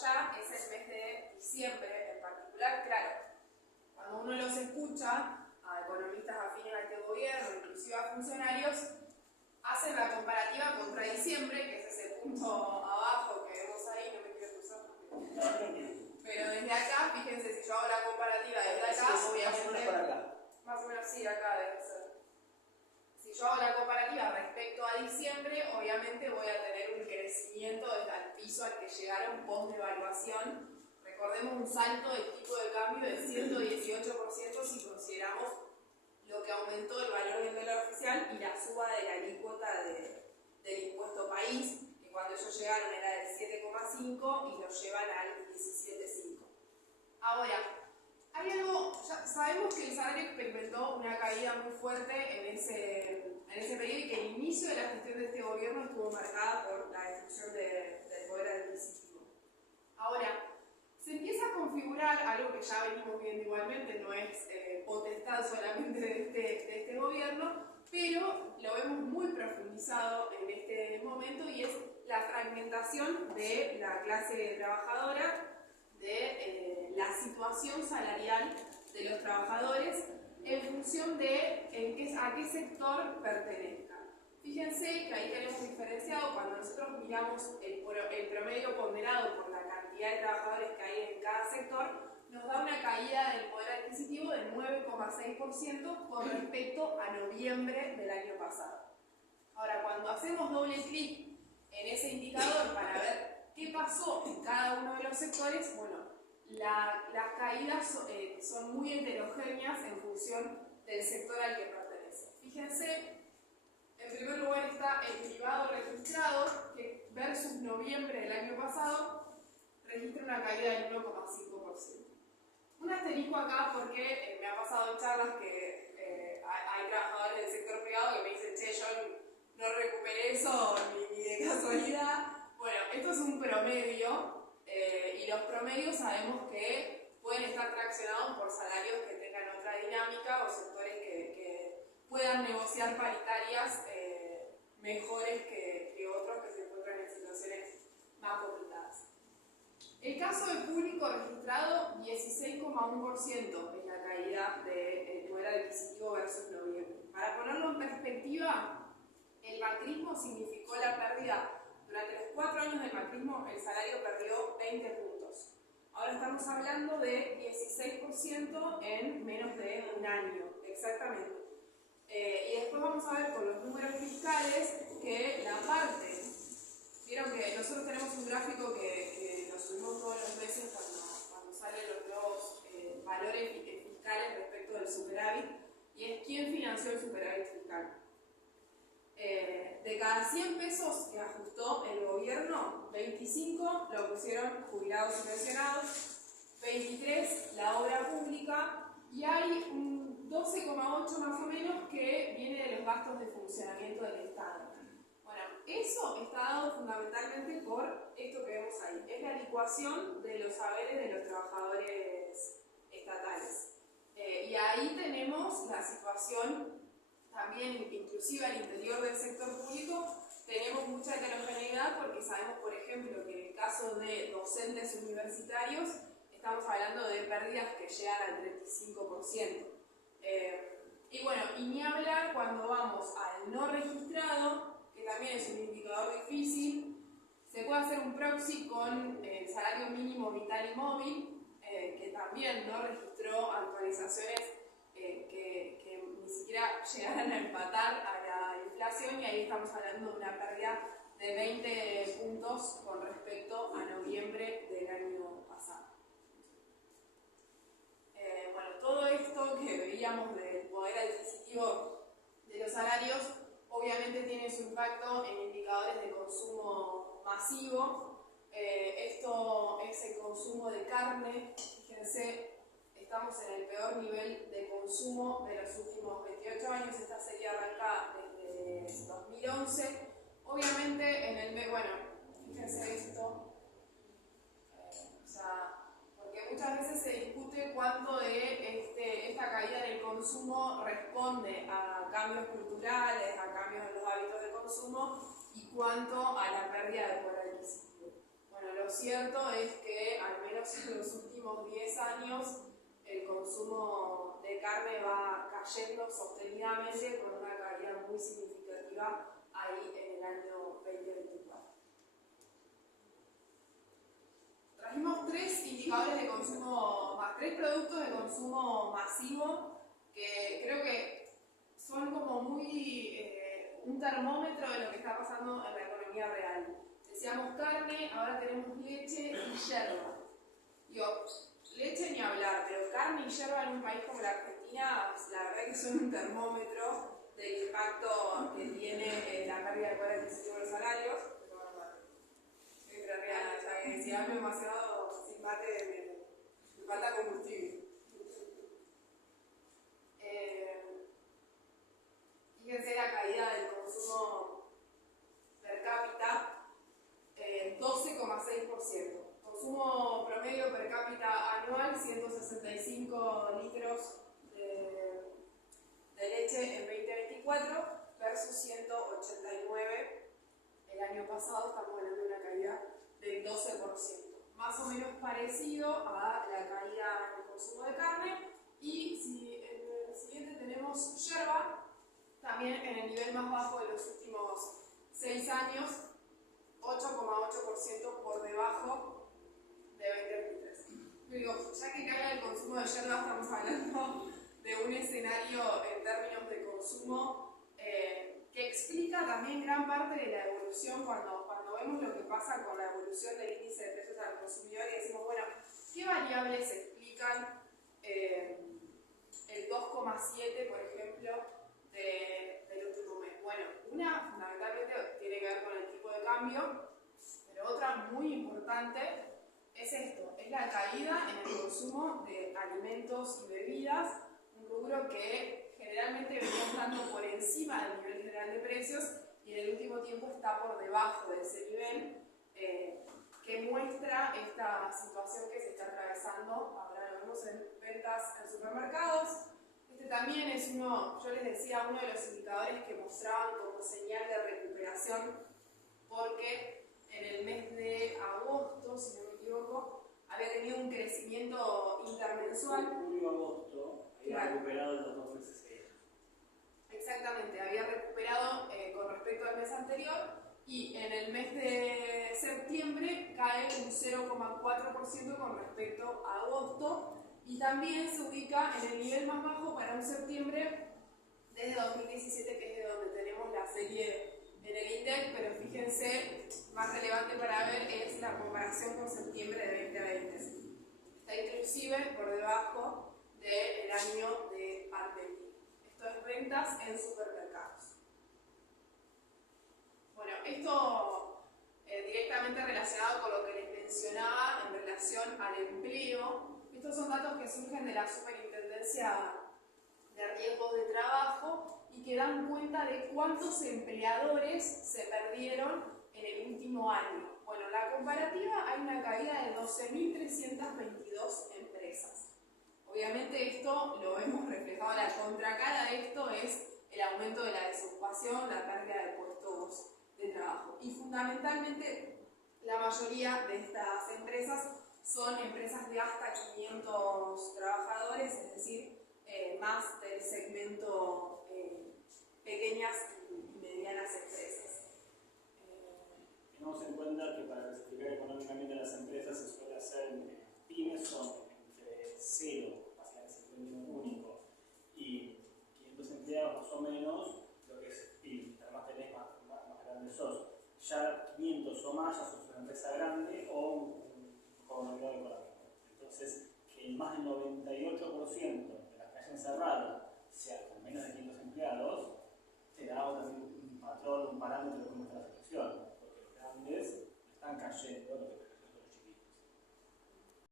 ya es el mes de diciembre en particular. Claro, cuando uno los escucha, a economistas afines a este gobierno, inclusive a funcionarios, hacen la comparativa contra diciembre, que es ese punto abajo que vemos ahí, no me quiero cruzar, pero desde acá, fíjense, si yo hago la comparativa desde acá, obviamente, más o menos sí, acá debe ser. Si yo hago la comparativa respecto a diciembre, obviamente voy a tener un crecimiento desde el piso al que llegaron post devaluación. Recordemos un salto del tipo de cambio del 118% si consideramos lo que aumentó el valor del dólar oficial y la suba de la alícuota del impuesto país, que cuando ellos llegaron era del 7,5 y lo llevan al 17,5. Ahora, hay algo, ya sabemos que el salario experimentó una caída muy fuerte en ese periodo y que el inicio de la gestión de este gobierno estuvo marcada por la destrucción del poder adquisitivo. Ahora, se empieza a configurar algo que ya venimos viendo igualmente, no es potestad solamente de este gobierno, pero lo vemos muy profundizado en este momento y es la fragmentación de la clase trabajadora, de la situación salarial de los trabajadores en función de a qué sector pertenezcan. Fíjense que ahí tenemos diferenciado cuando nosotros miramos el promedio ponderado por la cantidad de trabajadores que hay en cada sector, nos da una caída del poder adquisitivo del 9,6% con respecto a noviembre del año pasado. Ahora, cuando hacemos doble clic en ese indicador para ver qué pasó en cada uno de los sectores, bueno, las caídas son muy heterogéneas en función del sector al que pertenece. Fíjense, en primer lugar está el privado registrado, que versus noviembre del año pasado registra una caída del 1,5%. Un asterisco acá porque me ha pasado en charlas que hay trabajadores del sector privado que me dicen, che, yo no recuperé eso ni de casualidad. Bueno, esto es un promedio y los promedios sabemos que pueden estar traccionados por salarios que tengan otra dinámica o sectores que puedan negociar paritarias mejores que otros que se encuentran en situaciones más complicadas. El caso del público registrado, 16,1% es la caída del poder adquisitivo versus noviembre. Para ponerlo en perspectiva, el macrismo significó la pérdida. Durante los 4 años del macrismo, el salario perdió 20 puntos. Ahora estamos hablando de 16% en menos de un año, exactamente. Y después vamos a ver con los números fiscales que la parte, vieron que nosotros tenemos un gráfico que lo subimos todos los meses cuando salen los nuevos valores fiscales respecto del superávit, y es quién financió el superávit fiscal. De cada 100 pesos que ajustó el gobierno, 25 lo pusieron jubilados y pensionados, 23 la obra pública, y hay un 12,8 más o menos que viene de los gastos de funcionamiento del Estado. Bueno, eso está dado fundamentalmente por esto que vemos ahí, es la licuación de los saberes de los trabajadores estatales. Y ahí tenemos la situación también, inclusive al interior del sector público, tenemos mucha heterogeneidad porque sabemos, por ejemplo, que en el caso de docentes universitarios estamos hablando de pérdidas que llegan al 35%. Y bueno, y ni hablar cuando vamos al no registrado, que también es un indicador difícil. Se puede hacer un proxy con el salario mínimo vital y móvil, que también no registró actualizaciones que ni siquiera llegaran a empatar a la inflación, y ahí estamos hablando de una pérdida de 20 puntos con respecto a noviembre del año pasado. Bueno, todo esto que veíamos del poder adquisitivo de los salarios obviamente tiene su impacto en indicadores de consumo masivo. Esto es el consumo de carne. Fíjense, estamos en el peor nivel de consumo de los últimos 28 años. Esta serie arranca desde 2011. Obviamente en el mes, bueno, fíjense esto, porque muchas veces se discute cuánto de esta caída del consumo responde a cambios culturales, a cambios en los hábitos de consumo, y cuánto a la pérdida de poder adquisitivo. Bueno, los cierto es que al menos en los últimos 10 años el consumo de carne va cayendo sostenidamente con una caída muy significativa ahí en el año 2024. Trajimos tres indicadores de consumo, tres productos de consumo masivo que creo que son como muy un termómetro de lo que está pasando en la economía real. Decíamos carne, ahora tenemos leche y yerba. Digo, leche ni hablar, pero carne y yerba en un país como la Argentina, la verdad que son un termómetro del impacto que tiene la pérdida de poder adquisitivo de los salarios. Si hablo demasiado sin mate, me falta combustible. Fíjense la caída del consumo per cápita, 12,6%. Consumo promedio per cápita anual, 165 litros de leche en 2024 versus 189 el año pasado. Estamos hablando de una caída del 12%. Más o menos parecido a la caída en el consumo de carne. Y si en el siguiente tenemos yerba, también en el nivel más bajo de los últimos 6 años, 8,8% por debajo de 2023. Digo, ya que caiga el consumo de yerba, estamos hablando de un escenario en términos de consumo que explica también gran parte de la evolución cuando vemos lo que pasa con la evolución del índice de precios al consumidor y decimos, bueno, ¿qué variables explican el 2,7, por ejemplo, del último mes? Bueno, una fundamentalmente tiene que ver con el tipo de cambio, pero otra muy importante es esto, es la caída en el consumo de alimentos y bebidas, un rubro que generalmente venía estando por encima del nivel general de precios y en el último tiempo está por debajo de ese nivel, que muestra esta situación que se está atravesando. Ahora lo vemos en ventas en supermercados. Este también es uno, yo les decía, uno de los indicadores que mostraban como señal de recuperación, porque en el mes de agosto, si no me equivoco, había tenido un crecimiento intermensual. Julio-agosto, había recuperado los 2 meses seguidos. Exactamente, había recuperado con respecto al mes anterior, y en el mes de septiembre cae un 0,4% con respecto a agosto, y también se ubica en el nivel más bajo para un septiembre desde 2017, que es de donde tenemos la serie en el INDEC, pero fíjense, más relevante para ver es la comparación con septiembre de 2020. Está inclusive por debajo del año de pandemia. Esto es ventas en supermercados. Bueno, esto directamente relacionado con lo que les mencionaba en relación al empleo. Estos son datos que surgen de la Superintendencia de Riesgos de Trabajo y que dan cuenta de cuántos empleadores se perdieron en el último año. Bueno, en la comparativa hay una caída de 12.322 empresas. Obviamente esto lo vemos reflejado, la contracara de esto es el aumento de la desocupación, la pérdida de puestos de trabajo. Y fundamentalmente la mayoría de estas empresas son empresas de hasta 500 trabajadores, es decir, más del segmento pequeñas y medianas empresas. Tenemos en cuenta que para clasificar económicamente a las empresas se suele hacer pymes son entre 0, básicamente es el término único, y 500 empleados más o menos, lo que es pyme, además tenés más grande sos. Ya 500 o más ya sos una empresa grande o un conglomerado económico. Entonces, que más del 98% de las que hayan cerrado sea con menos de 500 empleados, te da también un patrón, un parámetro de cómo está la situación, porque los grandes están cayendo, lo que